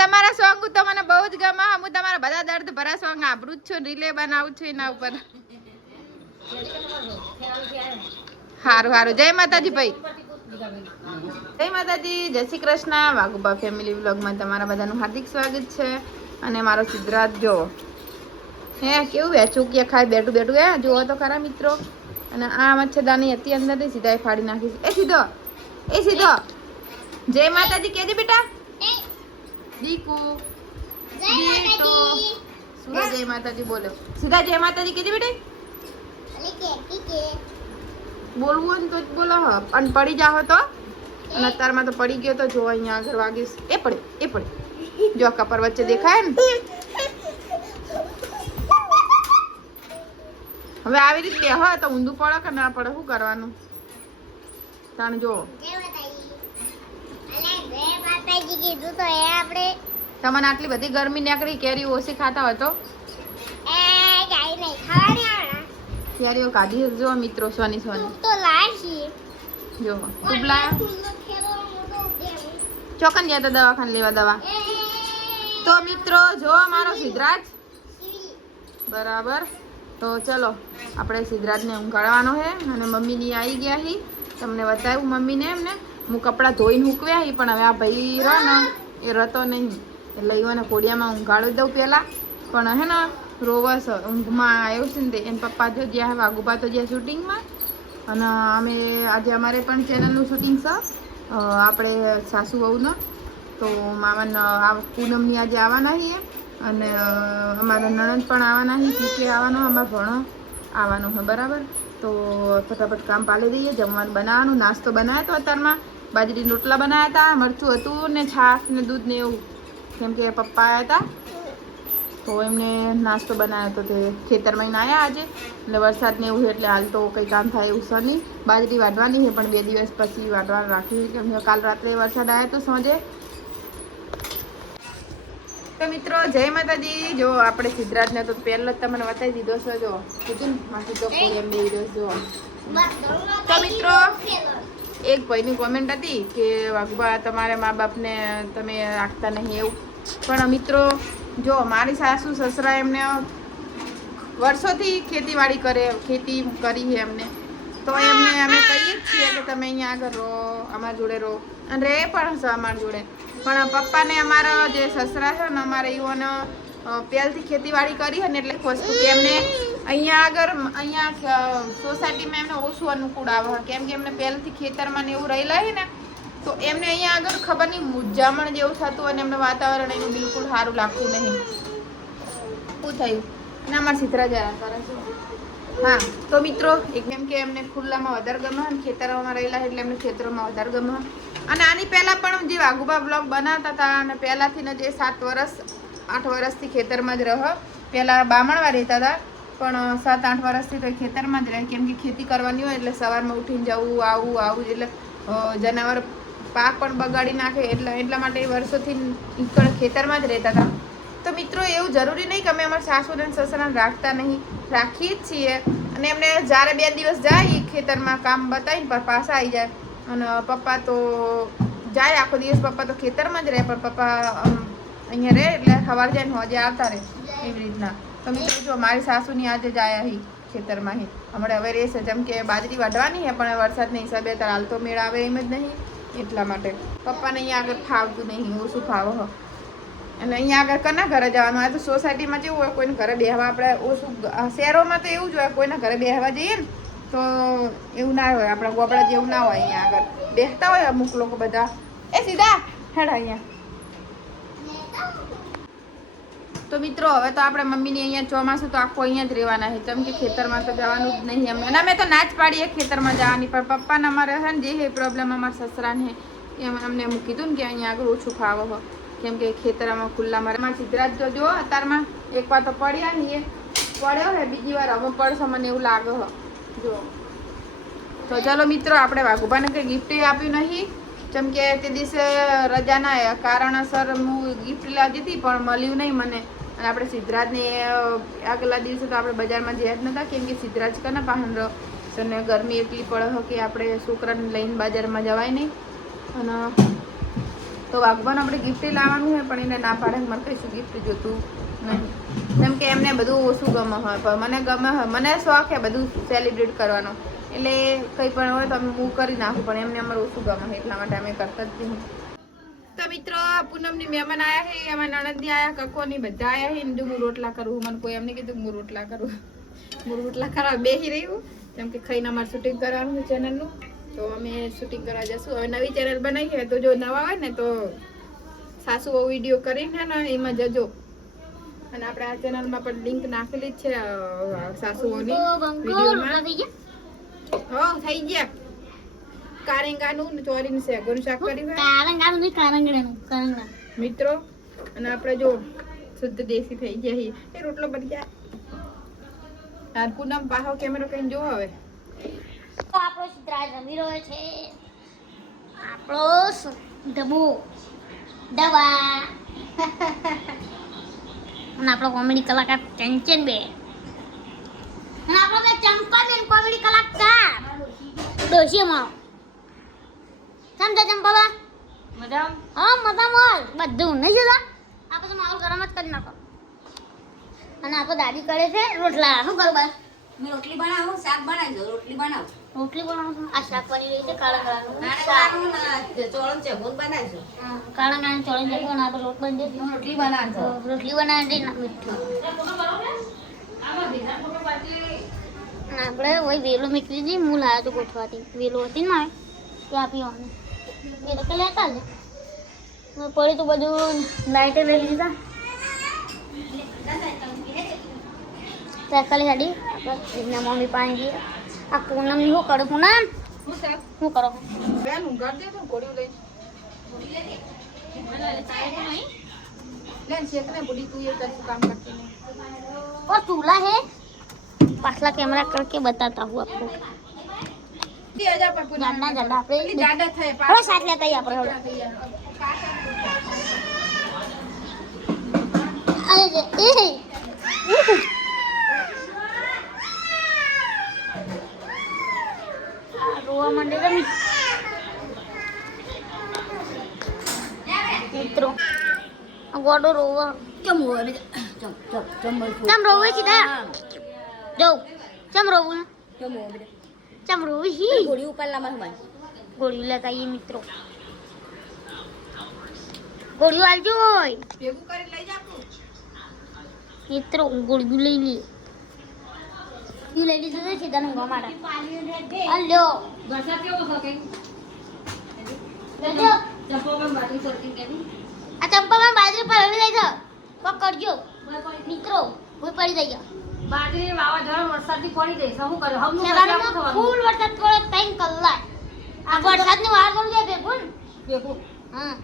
તમારા સોંગ તો મને બહુ જ ગમે. હું તમારા બધા દર્દ ભરા સોંગ આભરું જ છું, રીલે બનાવું છું એના ઉપર. હારું હારું. જય માતાજી ભાઈ. જય માતાજી, જય શ્રી કૃષ્ણ. વાઘુબા ફેમિલી વ્લોગમાં તમારા બધાનું હાર્દિક સ્વાગત છે. અને મારો સિદ્ધરાજ જો હે કેવું વેચું કે ખાય બેઠું બેઠું હે જુઓ તો ખરા મિત્રો. અને આ મચ્છરદાની હતી અંદર સીધા ફાડી નાખીશ. એ સીધો જય માતાજી કેજે બેટા. દીકુ દીકુ સુરજ જય માતાજી બોલો. સીધા જય માતાજી કેજે બેટા. બોલવું ને તો જ બોલો. અને પડી જાઓ તો. અને અત્યારમાં તો પડી ગયો તો જો અહીંયા આગળ વાગીશ. એ પડે જો કપર વચ્ચે દેખાય ને. હવે આવી રીતે હો તો ઊંધું પડે કે ના પડે શું કરવાનું. તાણ જો તમને આટલી બધી ગરમી નીકળી કેરી ઓછી ખાતા હોય તો કેરીઓ કાઢી જો મિત્રો. સોની જો તુબલા ચોકન ગયા હતા દવાખાને લેવા દવા. તો મિત્રો જો મારો સિદ્ધરાજ બરાબર. તો ચલો આપણે સિદ્ધરાજને ઊંઘાડવાનો છે. અને મમ્મીની આવી ગયા હી. તમને બતાવ્યું મમ્મીને એમને હું કપડાં ધોઈને મૂકવ્યા હી. પણ હવે આ ભાઈ રહ્યો ને એ રહેતો નહીં એટલે એને કોડિયામાં ઊંઘાડી દઉં પહેલાં. પણ હે ને રોવસ ઊંઘમાં આવ્યો છે ને તે એને પપ્પા જો જ્યાં વાઘુબા તો જ્યાં શૂટિંગમાં. અને અમે આજે અમારે પણ ચેનલનું શૂટિંગ છે આપણે સાસુ વહુનો. તો મામાને આ પૂનમની આજે આવવાના છીએ. અને અમારા નણંદ પણ આવવાના છે. પીકે આવવાનો, અમારા ભણો આવવાનો છે બરાબર. તો ફટાફટ કામ પાલી દઈએ. જમવાનું બનાવવાનું. નાસ્તો બનાવ્યો તો અત્યારમાં બાજરી રોટલા બનાવ્યા હતા, મરચું હતું ને છાશ ને દૂધ ને એવું. કેમ કે પપ્પા આવ્યા હતા તો એમને નાસ્તો બનાવ્યો હતો. તે ખેતરમાં આવ્યા આજે એટલે વરસાદ ને એવું એટલે હાલ તો કંઈ કામ થાય એવું છે નહીં. બાજરી વાઢવાની છે પણ 2 દિવસ પછી વાઢવાનું રાખી. કેમ કે કાલ રાત્રે વરસાદ આવ્યો તો સાંજે. તો મિત્રો જય માતાજી. જો આપણે સિદ્ધરાજને તો પહેલો જ તમને બતાવી દીધો છે. જો કીધું ને માસી તો કોઈ એમ બે દિવસ જો. તો મિત્રો એક ભાઈની કોમેન્ટ હતી કે વાઘુબા તમારે મા બાપને તમે રાખતા નહીં એવું. પણ મિત્રો જો મારી સાસુ સસરા એમને વર્ષોથી ખેતી કરી છે એમને. તો એમને અમે કહીએ જ છીએ કે તમે અહીંયા આગળ રહો, અમારા જોડે રહો. અને રહે પણ છે અમારા જોડે. પણ પપ્પાને અમારા જે સસરા છે ને અમારે એઓને પહેલથી ખેતીવાડી કરી છે ને એટલે વસ્તુ કે એમને અહીંયા સોસાયટીમાં એમને ઓછું અનુકૂળ આવે. કેમ કે એમને પહેલથી ખેતરમાં ને એવું રહેલા છે ને તો એમને અહીંયા આગળ ખબર નહીં મૂંઝામણ જેવું થતું અને એમને વાતાવરણ એનું બિલકુલ સારું લાગતું નહીં. શું થયું અને અમારા સિદ્ધરાજ કરે છે. હા તો મિત્રો કેમ કે એમને ખુલ્લામાં વધારે ગમે અને ખેતરોમાં રહેલા એટલે એમને ખેતરોમાં વધારે ગમે. અને આની પહેલાં પણ જે વાઘુબા બ્લોગ બનાવતા હતા અને પહેલાંથી જે 8 વર્ષથી ખેતરમાં જ રહો. પહેલાં બામણવા રહેતા હતા પણ 7-8 વર્ષથી તો ખેતરમાં જ રહે. કેમ કે ખેતી કરવાની હોય એટલે સવારમાં ઉઠીને જવું આવું એટલે જનાવર પાક પણ બગાડી નાખે એટલા માટે વર્ષોથી ખેતરમાં જ રહેતા હતા. તો મિત્રો એવું જરૂરી નહીં કે અમે અમારા સાસુને સસરાને રાખતા નહીં, રાખીએ જ છીએ. અને એમને જ્યારે 2 દિવસ જાય ખેતરમાં કામ બતાવીને પણ પાછા આવી જાય. અને પપ્પા તો જાય આખો દિવસ. પપ્પા તો ખેતરમાં જ રહે પણ પપ્પા અહીંયા રહે એટલે સવાર જાય ને હજે આવતા રહે એવી રીતના. તો મિત્રો જો મારી સાસુની આજે જ આવ્યા હી ખેતરમાં હી હમણાં હવે રહેશે. જેમ કે બાજરી વાઢવાની છે પણ વરસાદના હિસાબે અત્યારે હાલ તો મેળ આવે એમ જ નહીં. એટલા માટે પપ્પાને અહીંયા આગળ ફાવતું નહીં, ઓછું ફાવો હ. એટલે અહીંયા આગળ કના ઘરે જવાનું. આ તો સોસાયટીમાં જેવું હોય કોઈને ઘરે બેહવા આપણે ઓછું. શહેરોમાં તો એવું જ હોય કોઈના ઘરે બેહવા જઈએ ને તો એવું ના હોય. આપણા ગોબડા જેવું ના હોય. અહીંયા આગળ બેસતા હોય અમુક લોકો બધા. એ સીધા હેડ અહીંયા. તો મિત્રો હવે તો આપણે મમ્મીની અહીંયા ચોમાસું તો આખું અહીંયા જ રહેવાના છે. કેમ કે ખેતરમાં તો જવાનું જ નહીં અમે. અને અમે તો ના જ પાડીએ ખેતરમાં જવાની. પણ પપ્પાને અમારે છે ને જે પ્રૉબ્લેમ અમારા સસરાને એમ અમને એમ કીધું ને કે અહીંયા આગળ ઓછું ફાવો હો. કેમ કે ખેતરમાં ખુલ્લામાં અમારા સિદ્ધરાજ તો જો અત્યારમાં એકવાર તો પડ્યા નહીં પડ્યો હે, બીજી વાર હવે પડશે મને એવું લાગે હો જો. તો ચાલો મિત્રો આપણે વાઘુબાને કંઈ ગિફ્ટ આપ્યું નહીં. જેમ કે તે દિવસે રજાના કારણસર હું ગિફ્ટ લાવી હતી પણ મળ્યું નહીં મને. અને આપણે સિદ્ધરાજને આગલા દિવસે તો આપણે બજારમાં જ્યાં જ નહોતા. કેમ કે સિદ્ધરાજ કના પાહન રહો અને ગરમી એટલી પડે કે આપણે છોકરાને લઈને બજારમાં જવાય નહીં. અને તો વાઘબાને આપણે ગિફ્ટ લાવવાનું હોય પણ એને ના પાડે મને કહીશું ગિફ્ટ જોતું નહીં કેમ કે એમને બધું ઓછું ગમે હોય પણ મને ગમે હોય મને શોખ છે બધું સેલિબ્રેટ કરવાનો એટલે કંઈ પણ હોય તો અમે હું કરી નાખું પણ એમને અમારે ઓછું ગમે છે એટલા માટે અમે કરતા જ નહીં. તો મિત્રો પૂનમની મહેમાન આવ્યા છે અમારા નણંદની આવ્યા કકોની બધા આવ્યા છે ને હું રોટલા કરું મને કોઈ એમને કીધું હું રોટલા કરું હું રોટલા કરવા બેસી રહ્યું કેમ કે ખાઈને અમારે શૂટિંગ કરવાનું છે ચેનલનું તો અમે શૂટિંગ કરવા જશું. હવે નવી ચેનલ બનાવી છે તો જો નવા હોય ને તો સાસુ બહુ વિડીયો કરીને ને એમાં જજો અને આપણે આ ચેનલમાં પણ લિંક નાખેલી જ છે સાસુઓની વિડીયોમાં. હો થઈ ગયા કારેંગાનું ચોરીનું શેગોનું શાક કર્યું છે કારેંગાનું નહીં કારેંગડાનું કારેંગા મિત્રો અને આપણે જો શુદ્ધ દેશી થઈ ગયા એ રોટલો બની ગયા. આ પૂનમ પાહો કેમેરો કઈ જો હવે આપણો સિદ્ધરાજ રમી રહ્યો છે આપણો ડબો દવા અને આપણો કોમેડી કલાકાર ટેન્શન બે અને આપણો બે ચંપાબેન કોમેડી કલાકાર ડોશી મારો સમજા ચંપાબા મજા હા મજા મોલ બધું નહીં જતા આપણે તો માહોલ ગરમ જ કરી નાખો અને આપણે દાદી કરે છે રોટલા શું કરું બા मैं रोटली बनाऊं शाक बना दो रोटली बनाओ રોટલી બનાવો આ શાક બની રહી છે કાળંગાનું नाना ना चोळम से भून बनाजो કાળંગાનું ચોળી જાય પણ આપણે રોટ બની જતી रोटली बनाजो રોટલી બનાવી દે મીઠું અને આપણે વही વેલો મૂકી દીધી હું લાવ્યો તો ગોઠવાથી વેલો હતી ને ત્યાં પીવાની એ તો કે લેતા જ પડી તો બધું નાઈટે લઈ લીધા ખાલી સાડી આપણે મમ્મી પાણી દઈએ આ પૂનમની શું કરું પૂનમ શું કરો બેન ઊંઘાડ દે તો ગોળીઓ લઈને લેન શેક ને બુડી તું ये करके काम करती नहीं और चूल्हा है पाछला कैमरा करके बताता हूँ आपको 3000 पर पूनम जाना जाना આપણે જાડા થાય હવે સાથ લેતા આવીએ આપણે અરે એ રોવા માંડે છે મિત્રો ગોડો રોવા चम हुआ चम ચમ રોવે છે દા જો ચમ રોવું चम हुआ बेटा ચમ રોવી હી गोली ऊपर ला मत मार ગોળીઓ લેતા આવીએ મિત્રો ગોળીઓ આલજો હોય ભેગું કરી લઈ જા તું મિત્રો ગોળીઓ લઈ લે ઈ લઈ લીધું છે સીધા નું મારા હલ્યો वर्षा केવો છો કે લેજો चप्पो में बाटी सोती के આ ચંપામાં બાજરી પર હળી લઈ જાઓ પક કરજો મિત્રો કોઈ પડી જાય बाटी वावाझोड़ा वरसादी पड़ी दे શું કરે હમનું શેવાળમાં ફૂલ વરસાદ પડે 3 કલાક આ વરસાદની વાર કરું જાય ભેગું देखो હા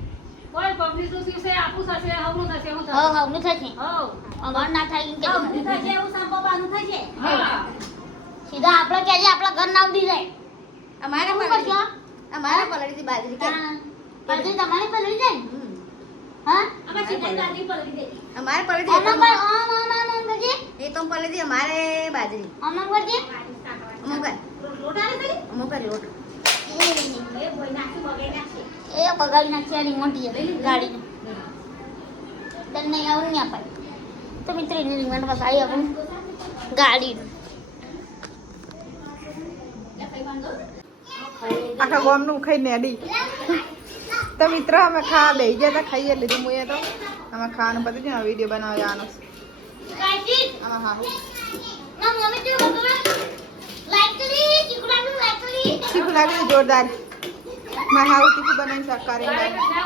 કોઈ પબ્લિક તો દિવસે આપું થશે હમનું થશે હું હવ હવ નું થશે હો અમાર ના થાય કે થશે એવું સંપવાનું થશે હા સીધા આપણે કહેજે આપણા ઘર ના ઉડી જાય અમારે શું કરજો અમારે પલળી થી બાજરી કે બાજરી તમારી પર લઈ જાય હા અમારે સીધા બાજરી પલળી દે हमारे पड़े थे આમ કરજે ये तो पड़े थी हमारे बाजरी આમ કરજે अमुकर રોટાલે થઈ अमुकर लोट એ બોય નાખી બગાઈ નાખી એ બગાડી નાખી આની મોટી ગાડી તને નહીં આવું નહીં અપાય તો મિત્રો એની રિમાન્ડ પાસે આવી આપણું ગાડી આખા ગોમનું ખાઈને અડી તો મિત્રો અમે ખાવા બેસી ગયા હતા ખાઈએ લીધું મુએ તો અમે ખાવાનું પતી ગયું વિડીયો બનાવવા જવાનો છે આમાં હા ના મમ્મી તું ભગવાન લાઈક કરી ચીકુડાનું લાઈક કરી ચીકુ લાગે છે જોરદાર મારે હાવું ચીકુ બનાવી શાક કરીને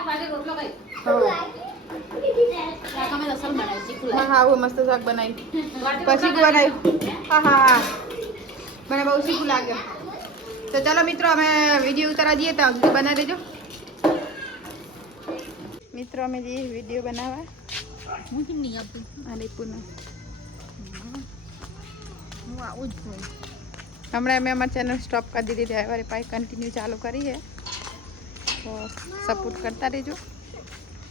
બાજરી રોટલો કઈ હો તમે લસણ બનાવી શીખું હા હાવું મસ્ત શાક બનાવી પછી બનાવ્યું હા હા હા મને બહુ શીખું લાગે તો ચાલો મિત્રો અમે વિડીયો ઉતારવા જઈએ તો બનાવી દેજો મિત્રો અમે જઈએ વિડીયો બનાવવા હું કેમ નહીં આપું અને પૂનમ હું આવું જ છું હમણાં અમે અમારી ચેનલ સ્ટોપ કરી દીધી હતી હવે પાછી કન્ટિન્યુ ચાલુ કરી છે તો સપોર્ટ કરતા રહેજો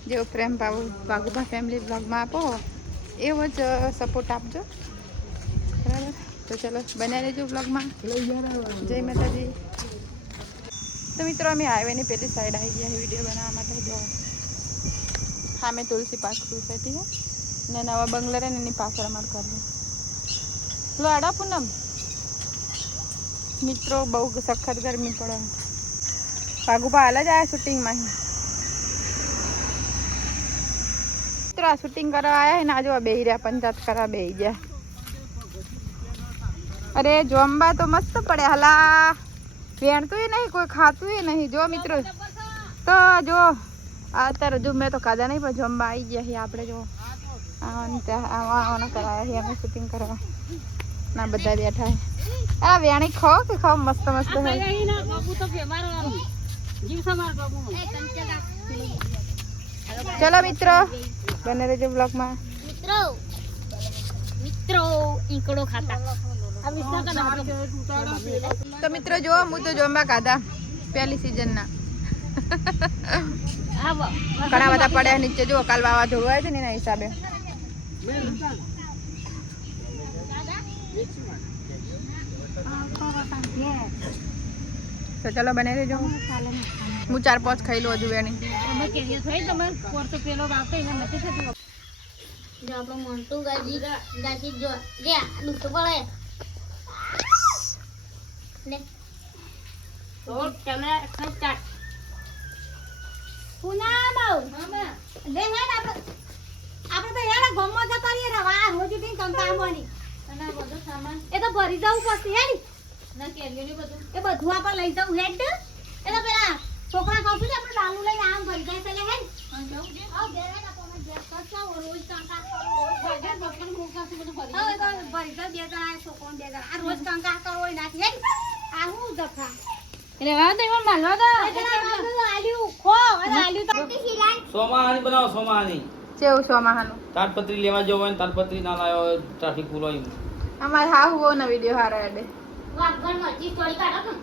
જેવો પ્રેમ ભાવ વાઘુભા ફેમિલી બ્લોગમાં આપો એવો જ સપોર્ટ આપજો બરાબર તો ચલો બનાવી લેજો બ્લોગમાં જય માતાજી તો મિત્રો અમે હાઈવેની પેલી સાઈડ આવી ગયા વિડીયો બનાવવા માટે જો સામે તુલસી પાકું છે ઠીક છે ને નવા બંગલા રહે ને એની પાછળ અમારું ઘર લો આડા પૂનમ મિત્રો બહુ સખત ગરમી પડે ભાગુભા હાલ જ આવ્યા શૂટિંગમાં મિત્રો આ શૂટિંગ કરવા આવ્યા ને આજે બેહી રહ્યા પંચાયત કરવા બેહી ગયા અરે જોંબા તો મસ્ત પડે હલા વેણતું નહીં કોઈ ખાતું નહીં જો મિત્રો તો જો અત્યારે જો મેં તો ખાધા નહીં પણ જોંબા આવી ગયા છીએ આપણે જો આવવાના કરાયા છીએ અમે શૂટિંગ કરવા ના બધા બેઠા આ વેણી ખાઓ કે ખાઓ મસ્ત મસ્ત ચલો મિત્રો બને રહેજો બ્લોગમાં મિત્રો ઈકડો ખાતા તો મિત્રો જો હું તો જોંબા ખાધા પહેલી સિઝનના ઘણા બધા પડ્યા નીચે જો કાલ વાવાઝોડું આવે છે ને એના હિસાબે તો ચલો બને રહેજો હું 4-5 ખાઈ લઉં હજુ વેણી જો આપણો મોન્ટુ ગાજી જો લે દુખતો પડે લે તો કેમેરા સ્ટાર્ટ પુના બાઉ લે હે આપણે તો યાર ગમમાં જતા રહીએ રવા રોજ ઉઠીને કંકામોની અને બધું સામાન એ તો ભરી જવું પડશે હેડી ના કેરીઓ ને બધું એ બધું આપણે લઈ જવું હેડ એ તો પેલા છોકરા કહું છું આપણે લાલુ લઈને આમ ભરી જાય પેલે હેડ આવ બેરે ના તમે જે કરતા રોજ કંકા કરો રોજ ભાગે બપન મોકા થી બધું ભરી હવે તો ભરી દો બે જણા છોકરો બે જણા આ રોજ કંકા કરો હોય ના હેડ આ હું દફા એટલે વાવ તો એમાં માલવા તો આલ્યું ખો અને આલ્યું તો સોમાહાની બનાવો સોમાહાની કેવું સોમાહાનું તાડપત્રી લેવા જવો હોય ને તાડપત્રી ના લાવ્યો હોય ટ્રાફિક ફૂલ હોય અમારે હા હું બહુ વિડીયો હારો એડે વાગણ મરજી સ્ટોરી કાઢો ને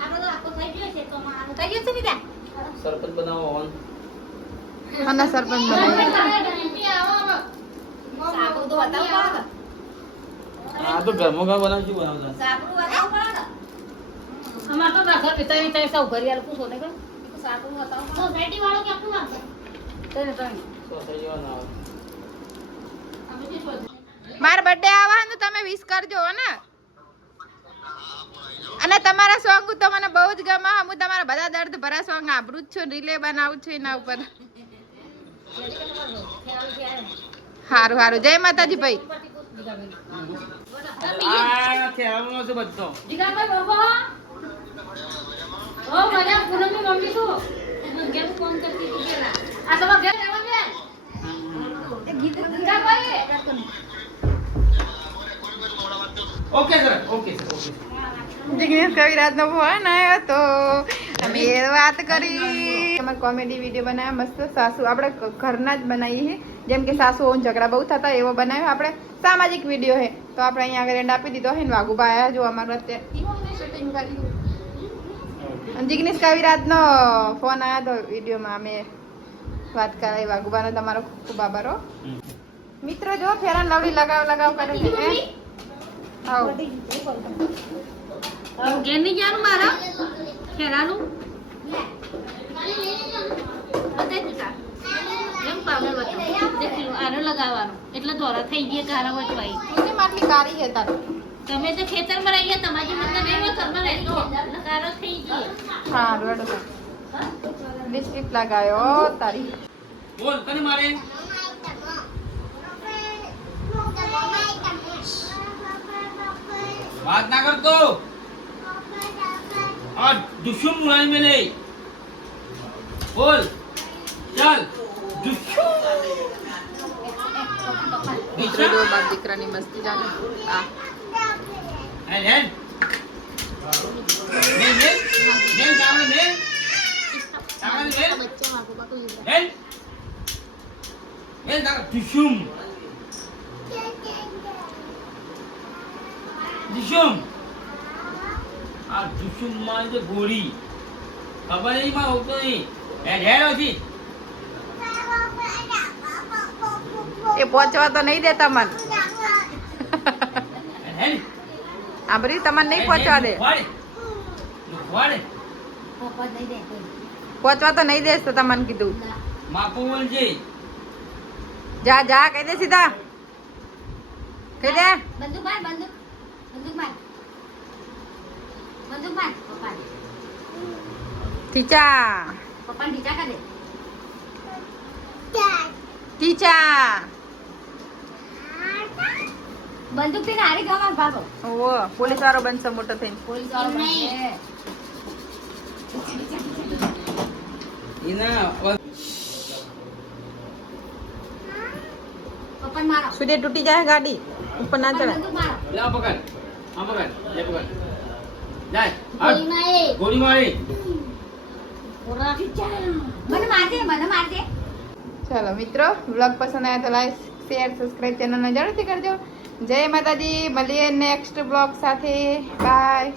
આપણે તો આખો થઈ ગયો છે તો મારું થઈ ગયું છે બીજા સરપંચ બનાવો હોન અને સરપંચ બનાવી સાબુ તો બતાવો પડે આ તો ઘરમાં ઘર બનાવ શું બનાવતા સાબુ બતાવો પડે અમાર તો ઘર વિચારી તે સૌ ઘરિયાળ પૂછો ને કે સાબુ બતાવો તો બેટી વાળો કે આપણું વાગણ તેને તો સોસાયટી વાળા આવે મારો બર્થડે આવવાનું તમે વિશ કરજો હો ને અને તમારા સોંગ તો મને બહુ જ ગમે હું તમારા બધા દર્દ ભરા સોંગ આભરું જ છું રિલે બનાવું છું એના ઉપર સારું સારું જય માતાજી ભાઈ આ ખેલાવાનો છે બધો જીગાભાઈ બાબા ઓ મજા પૂનમની મમ્મી શું ઘેર ફોન કરતી હતી પેલા આ તમાર ઘેર રહેવા દે એ ગીત Jigabhai okay sir okay Jignesh કવિરાજનો ફોન આવ્યો તો અમે એ વાત કરી અમારે કોમેડી વિડીયો બનાવ્યા મસ્ત સાસુ આપણે ઘરના જ બનાવીએ જેમ કે સાસુ ઝઘડા બહુ થતા એવો બનાવ્યો આપણે સામાજિક વિડીયો છે તો આપણે અહીંયા આગળ એન્ડ આપી દીધો છે ને વાઘુબા આવ્યા જો અમારું અત્યારે શૂટિંગ કર્યું જિગ્નેશ કવિરાજનો ફોન આવ્યો તો વિડીયોમાં અમે વાત કરાવી વાઘુબાનો તમારો ખૂબ ખૂબ આભાર હો મિત્રો જો ફેરા લવલી લગાવ કરે છે આવો ઘેર ની જાનું મારા ખેરાનું એમ પાવડર બતાવો દેખી આરો લગાવવાનો એટલે ધોરા થઈ ગયા કારા વચવાઈ તુજી માટલી કારી છે તાર તમે તો ખેતરમાં રહી ગયા તમારી મતલબ નહીં હોય ઘરમાં રહેતો એટલે કારો થઈ ગયો હા રોડ લિપસ્ટિક લગાયો તારી બોલ કને મારે વાત ના કરતો આ દુશ્મન મુલાઈ में नहीं बोल चल મિત્રો જો બાપ દીકરાની મસ્તી ચાલે આ हेल हेल मेल मेल मेल चावल मेल चावल मेल બચ્ચો માગો બાકો લીધા मेल मेल दा दुश्मन दुश्मन આ દુશ્મન જે ગોળી ખબર નહીં માં હોતો નહીં હેડ હેડ હોતી એ પહોંચવા તો નહીં દેતા મન હેડ આંબરી તમને નહીં પહોંચવા દે વાડે વાડે પપ્પા દઈ દે પહોંચવા તો નહીં દેસ તો તમને કીધું. માપો બોલજે. જા જા કહી દે સીધા કહી દે. બંદૂક માર બંદૂક બંદૂક માર બંદૂક માર પપ્પા ટીચા પપ્પા ઢીચા કર દે ટીચા. બંદૂક થી હારી ગવા ભાગો ઓહો પોલીસ વાળો બનશે મોટો થઈને. પોલીસ વાળો બનશે એના પપ્પા મારો સૂર્ય તૂટી જાય ગાડી ઉપર ના ચડે. બંદૂક મારો લે આ પકડ. આ પકડ. લે પકડ. જાય. ગોળી મારે ગોળી મારી. ઓરા મને મારજે ચાલો મિત્રો વ્લોગ પસંદ આવ્યો તો લાઈક શેર સબસ્ક્રાઇબ ચેનલને જરૂરથી કરજો. જય માતાજી. મળીએ નેક્સ્ટ બ્લોગ સાથે. બાય.